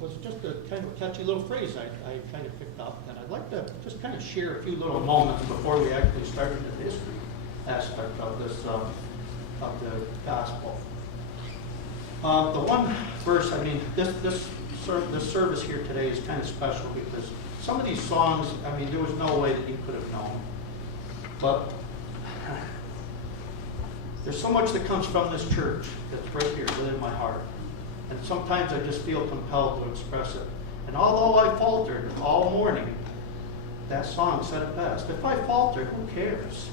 was just a kind of catchy little phrase I kind of picked up, and I'd like to just kind of share a few little moments before we actually start into the history aspect of this, of the gospel. The one verse, I mean, this service here today is kind of special because some of these songs, I mean, there was no way that you could have known. But there's so much that comes from this church that's right here within my heart. And sometimes I just feel compelled to express it. And although I faltered all morning, that song said it best. If I falter, who cares?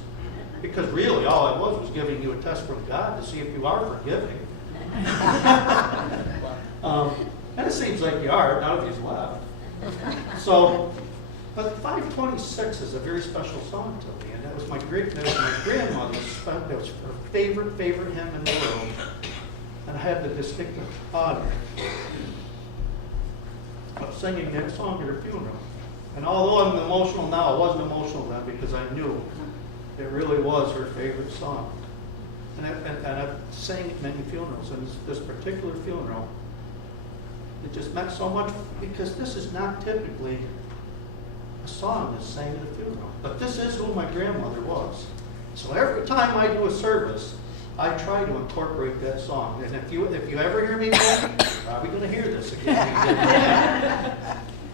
Because really, all I was giving you a test from God to see if you are forgiving. And it seems like you are, now if he's left. So, but 526 is a very special song to me. And that was my grandmother's, that was her favorite hymn in the world. And I had the distinctive honor of singing that song at her funeral. And although I'm emotional now, I wasn't emotional then because I knew it really was her favorite song. And I've sang at many funerals, and this particular funeral, it just meant so much because this is not typically a song that's sang at a funeral. But this is who my grandmother was. So every time I do a service, I try to incorporate that song. And if you ever hear me sing, you're probably going to hear this again.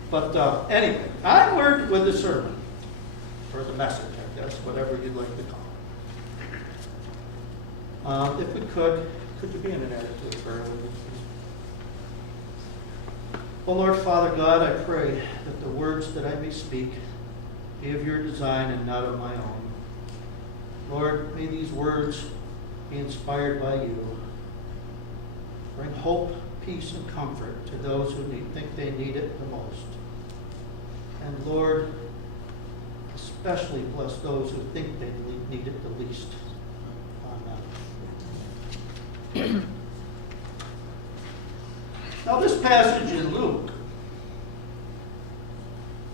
But anyway, I learned with the sermon, or the message, I guess, whatever you'd like to call it. If we could you be in an attitude of prayer with me? Oh Lord, Father God, I pray that the words that I may speak be of your design and not of my own. Lord, may these words be inspired by you. Bring hope, peace, and comfort to those who think they need it the most. And Lord, especially bless those who think they need it the least. Amen. Now this passage in Luke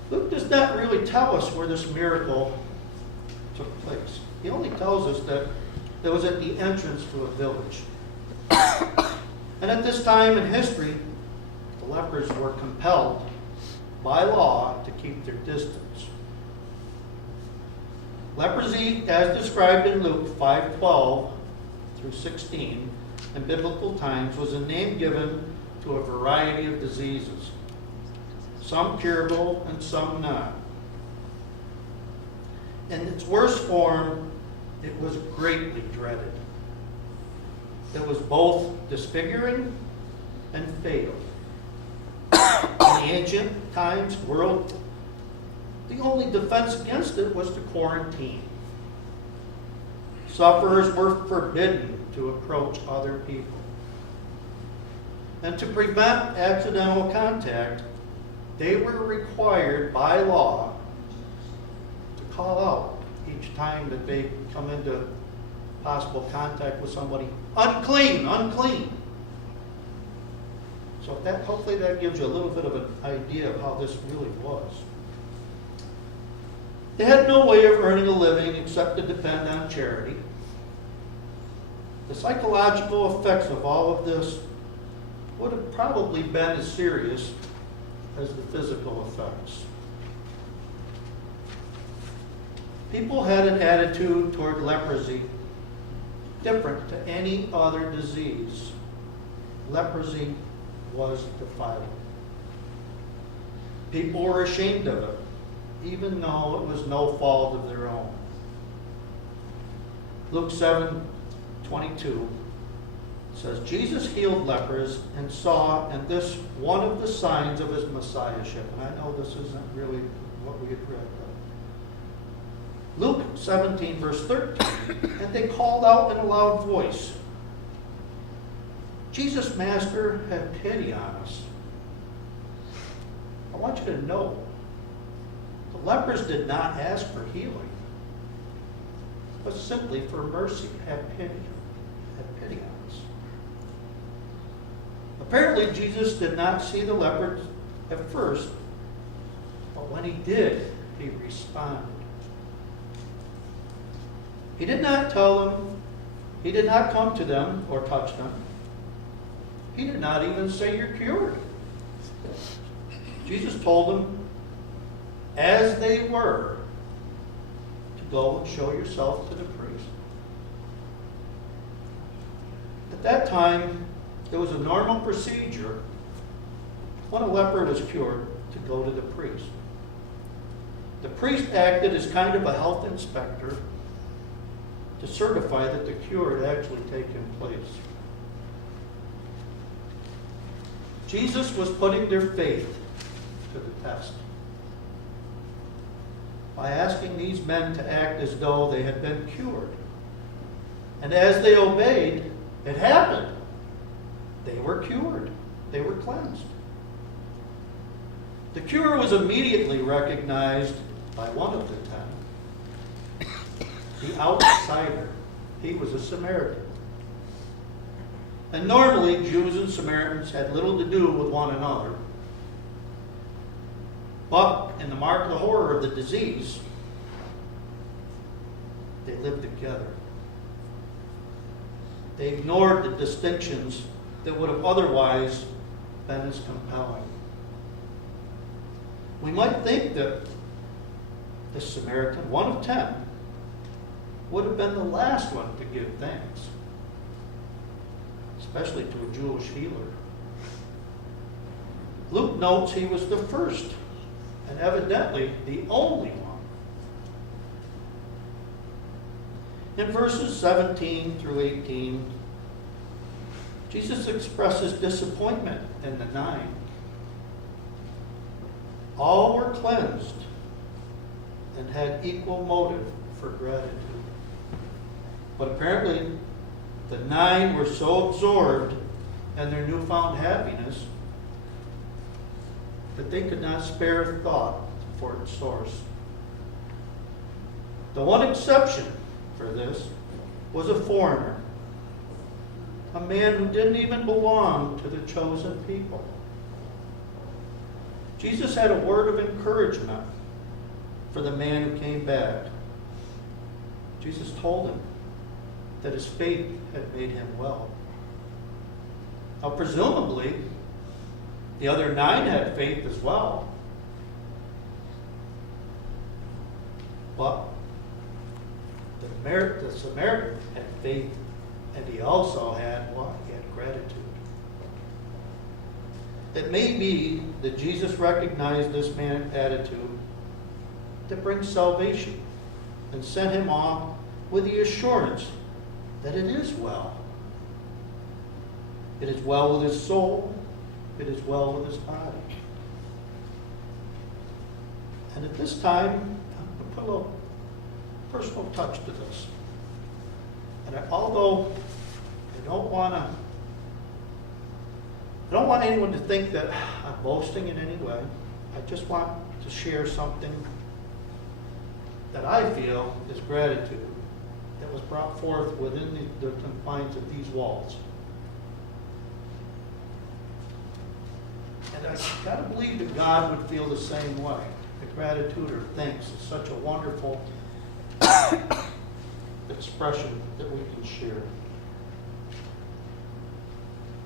does not really tell us where this miracle took place. He only tells us that it was at the entrance to a village. And at this time in history, the lepers were compelled by law to keep their distance. Leprosy, as described in Luke 5:12 through 16, in biblical times, was a name given to a variety of diseases, some curable and some not. In its worst form, it was greatly dreaded. It was both disfiguring and fatal. In the ancient times world, the only defense against it was to quarantine. Sufferers were forbidden to approach other people. And to prevent accidental contact, they were required by law to call out each time that they come into possible contact with somebody, unclean, unclean. So hopefully that gives you a little bit of an idea of how this really was. They had no way of earning a living except to depend on charity. The psychological effects of all of this would have probably been as serious as the physical effects. People had an attitude toward leprosy different to any other disease. Leprosy was defiling. People were ashamed of it, even though it was no fault of their own. Luke 7:22 says, Jesus healed lepers and saw in this one of the signs of his messiahship. And I know this isn't really what we had read. Luke 17, verse 13, and they called out in a loud voice, Jesus, Master, have pity on us. I want you to know, the lepers did not ask for healing, but simply for mercy. Have pity on us. Apparently, Jesus did not see the lepers at first, but when he did, he responded. He did not tell them, he did not come to them or touch them. He did not even say, you're cured. Jesus told them, as they were, to go and show yourself to the priest. At that time, it was a normal procedure when a leper was cured to go to the priest. The priest acted as kind of a health inspector to certify that the cure had actually taken place. Jesus was putting their faith to the test by asking these men to act as though they had been cured. And as they obeyed, it happened. They were cured. They were cleansed. The cure was immediately recognized by one of the 10, the outsider. He was a Samaritan. And normally, Jews and Samaritans had little to do with one another. But in the mark of the horror of the disease, they lived together. They ignored the distinctions that would have otherwise been as compelling. We might think that the Samaritan, one of 10, would have been the last one to give thanks, especially to a Jewish healer. Luke notes he was the first, and evidently the only one. In verses 17 through 18, Jesus expresses disappointment in the 9. All were cleansed and had equal motive for gratitude. But apparently, the 9 were so absorbed in their newfound happiness that they could not spare a thought for its source. The one exception for this was a foreigner, a man who didn't even belong to the chosen people. Jesus had a word of encouragement for the man who came back. Jesus told him that his faith had made him well. Now, presumably, the other 9 had faith as well. But the Samaritan had faith, and he also had what? He had gratitude. It may be that Jesus recognized this man's attitude that brings salvation and sent him off with the assurance that it is well. It is well with his soul. It is well with his body. And at this time, I'm going to put a little personal touch to this. And although I don't want anyone to think that I'm boasting in any way, I just want to share something that I feel is gratitude that was brought forth within the confines of these walls. And I gotta believe that God would feel the same way. That gratitude or thanks is such a wonderful expression that we can share.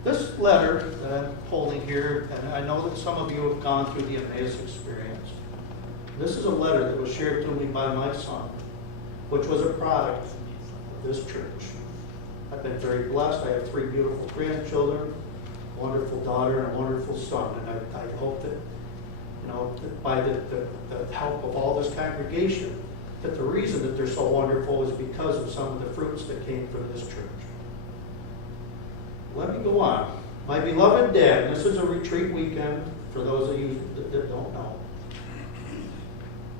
This letter that I'm holding here, and I know that some of you have gone through the Emmaus experience. This is a letter that was shared to me by my son, which was a product of this church. I've been very blessed. I have 3 beautiful grandchildren, a wonderful daughter, and a wonderful son. And I hope that, that by the help of all this congregation, that the reason that they're so wonderful is because of some of the fruits that came from this church. Let me go on. My beloved dad, this is a retreat weekend for those of you that don't know.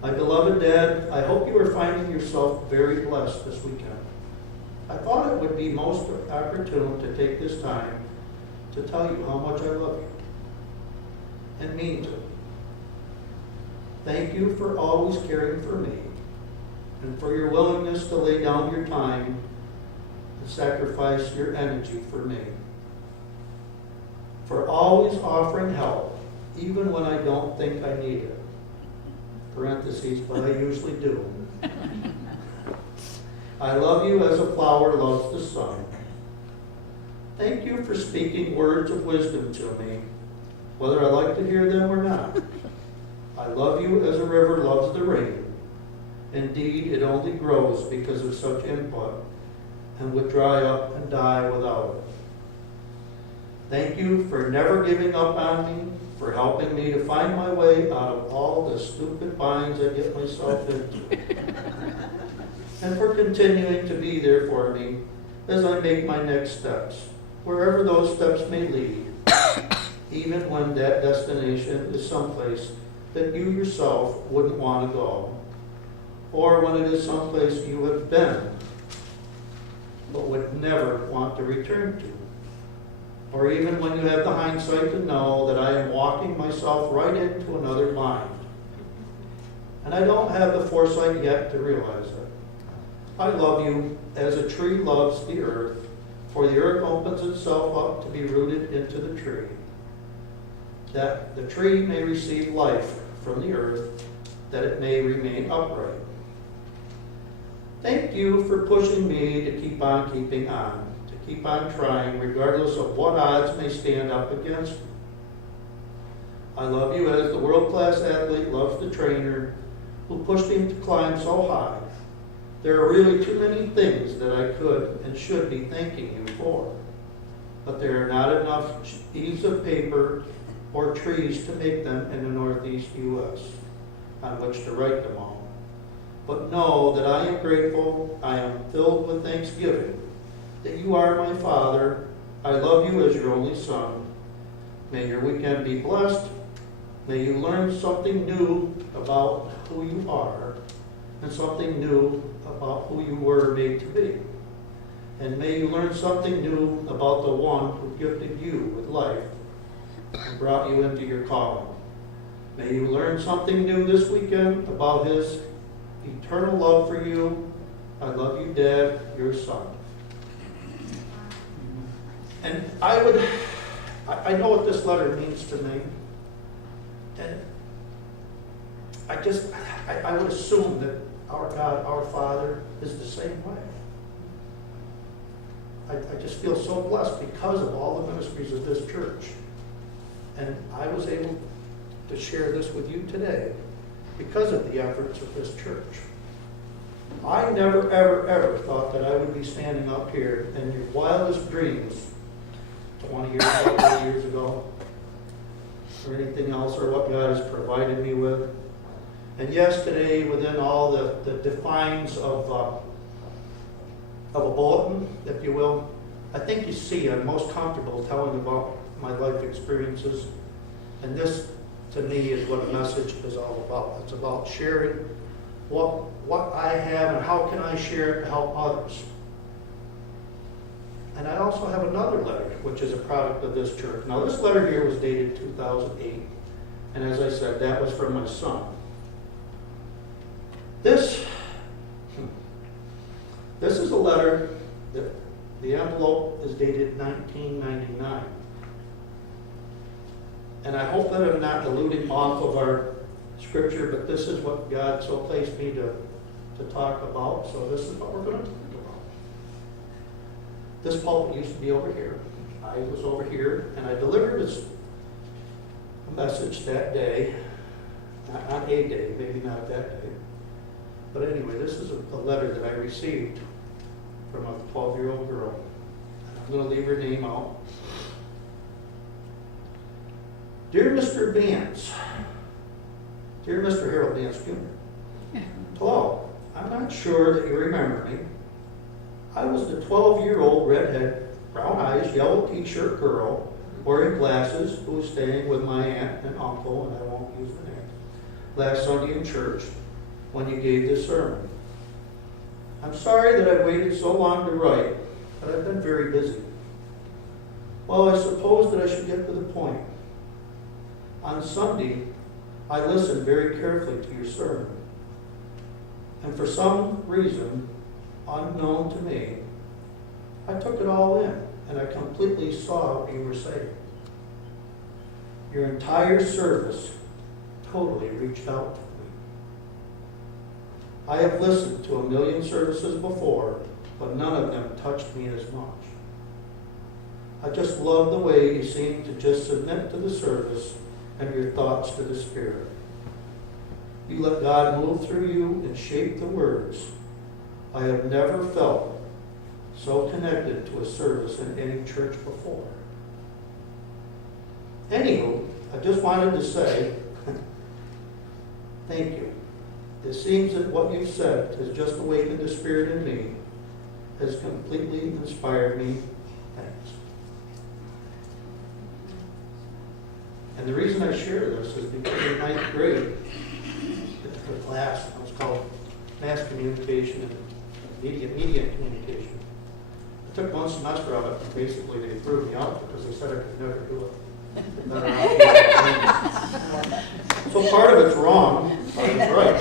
My beloved dad, I hope you are finding yourself very blessed this weekend. I thought it would be most opportune to take this time to tell you how much I love you and mean to. Thank you for always caring for me and for your willingness to lay down your time and sacrifice your energy for me. For always offering help, even when I don't think I need it. Parentheses, but I usually do. I love you as a flower loves the sun. Thank you for speaking words of wisdom to me whether I like to hear them or not. I love you as a river loves the rain. Indeed, it only grows because of such input and would dry up and die without it. Thank you for never giving up on me, for helping me to find my way out of all the stupid binds I get myself into, and for continuing to be there for me as I make my next steps, wherever those steps may lead, even when that destination is someplace that you yourself wouldn't want to go, or when it is someplace you have been but would never want to return to. Or even when you have the hindsight to know that I am walking myself right into another bind. And I don't have the foresight yet to realize it. I love you as a tree loves the earth, for the earth opens itself up to be rooted into the tree, that the tree may receive life from the earth, that it may remain upright. Thank you for pushing me to keep on keeping on, to keep on trying, regardless of what odds may stand up against me. I love you as the world-class athlete loves the trainer who pushed him to climb so high. There are really too many things that I could and should be thanking you for, but there are not enough sheets of paper or trees to make them in the Northeast U.S. on which to write them all. But know that I am grateful, I am filled with thanksgiving, that you are my Father. I love you as your only Son. May your weekend be blessed. May you learn something new about who you are and something new about who you were made to be. And may you learn something new about the one who gifted you with life and brought you into your calling. May you learn something new this weekend about his eternal love for you. I love you, Dad, your son. And I know what this letter means to me. And I would assume that our God, our Father, is the same way. I just feel so blessed because of all the ministries of this church. And I was able to share this with you today because of the efforts of this church. I never, ever, ever thought that I would be standing up here in your wildest dreams 20 years ago, 30 years ago, or anything else, or what God has provided me with. And yes, today, within all the defines of a bulletin, if you will, I think you see I'm most comfortable telling about my life experiences. And this, to me, is what a message is all about. It's about sharing what I have and how can I share it to help others. And I also have another letter, which is a product of this church. Now, this letter here was dated 2008. And as I said, that was from my son. This is a letter that the envelope is dated 1999. And I hope that I'm not alluding off of our scripture, but this is what God so placed me to talk about. So this is what we're going to talk about. This pulpit used to be over here. I was over here, and I delivered a message that day. Not a day, maybe not that day. But anyway, this is a letter that I received from a 12-year-old girl. I'm going to leave her name out. Dear Mr. Vance, dear Mr. Harold Vance Jr., hello. I'm not sure that you remember me. I was the 12-year-old redhead, brown eyes, yellow t-shirt girl wearing glasses who was staying with my aunt and uncle, and I won't use the name, last Sunday in church when you gave this sermon. I'm sorry that I waited so long to write, but I've been very busy. Well, I suppose that I should get to the point. On Sunday, I listened very carefully to your sermon. And for some reason, unknown to me, I took it all in, and I completely saw what you were saying. Your entire service totally reached out to me. I have listened to a million services before, but none of them touched me as much. I just love the way you seem to just submit to the service and your thoughts to the Spirit. You let God move through you and shape the words. I have never felt so connected to a service in any church before. Anywho, I just wanted to say thank you. It seems that what you've said has just awakened the Spirit in me, has completely inspired me. Thanks. And the reason I share this is because in ninth grade, the class, it was called Mass Communication and Media Communication. I took one semester of it, and basically they threw me out because they said I could never do it. So part of it's wrong, part of it's right.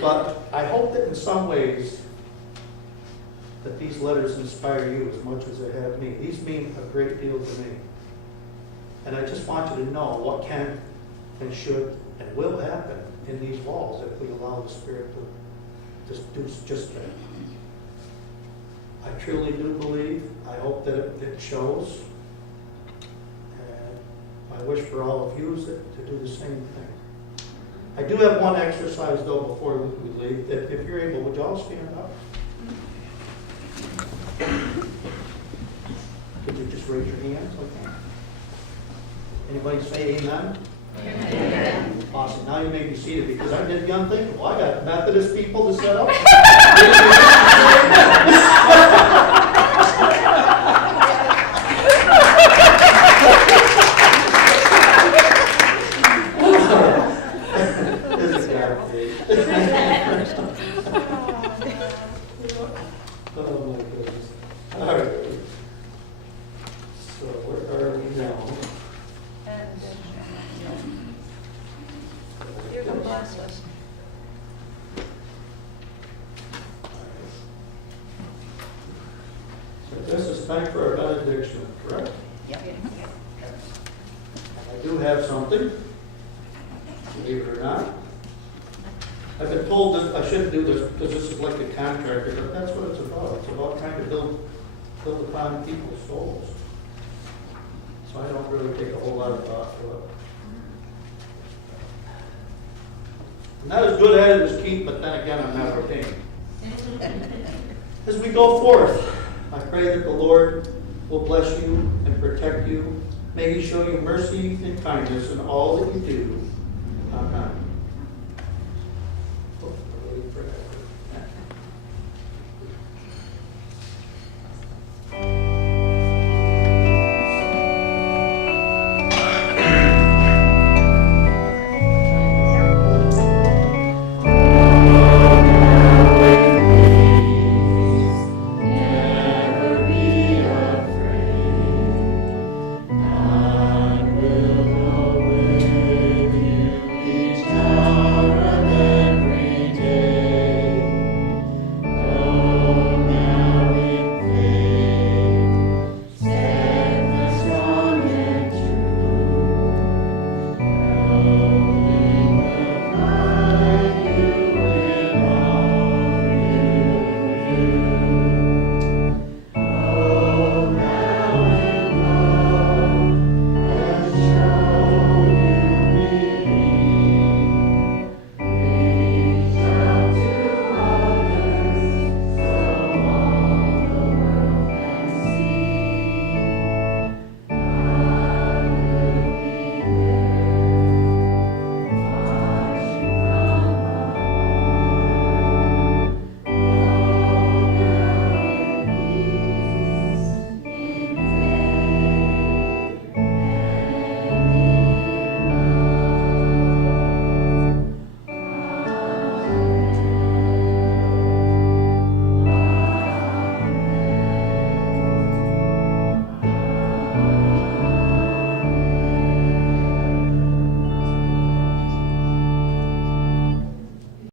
But I hope that in some ways that these letters inspire you as much as they have me. These mean a great deal to me. And I just want you to know what can and should and will happen in these walls if we allow the Spirit to just do just that. I truly do believe, I hope that it shows. And I wish for all of you to do the same thing. I do have one exercise though before we leave, that if you're able, would you all stand up? Could you just raise your hands like that? Anybody say amen? Amen. Awesome. Now you may be seated because I did the unthinkable. I got Methodist people to set up. Oh my goodness. All right. So where are we now? Here's a blast list. So this is time for our benediction, correct? Yep. I do have something, believe it or not. I've been told that I shouldn't do this because this is like a contractor, but that's what it's about. It's about trying to build upon people's souls. So I don't really take a whole lot of thought to it. I'm not as good at it as Keith, but then again, I'm not ordained. As we go forth, I pray that the Lord will bless you and protect you. May He show you mercy and kindness in all that you do. Amen.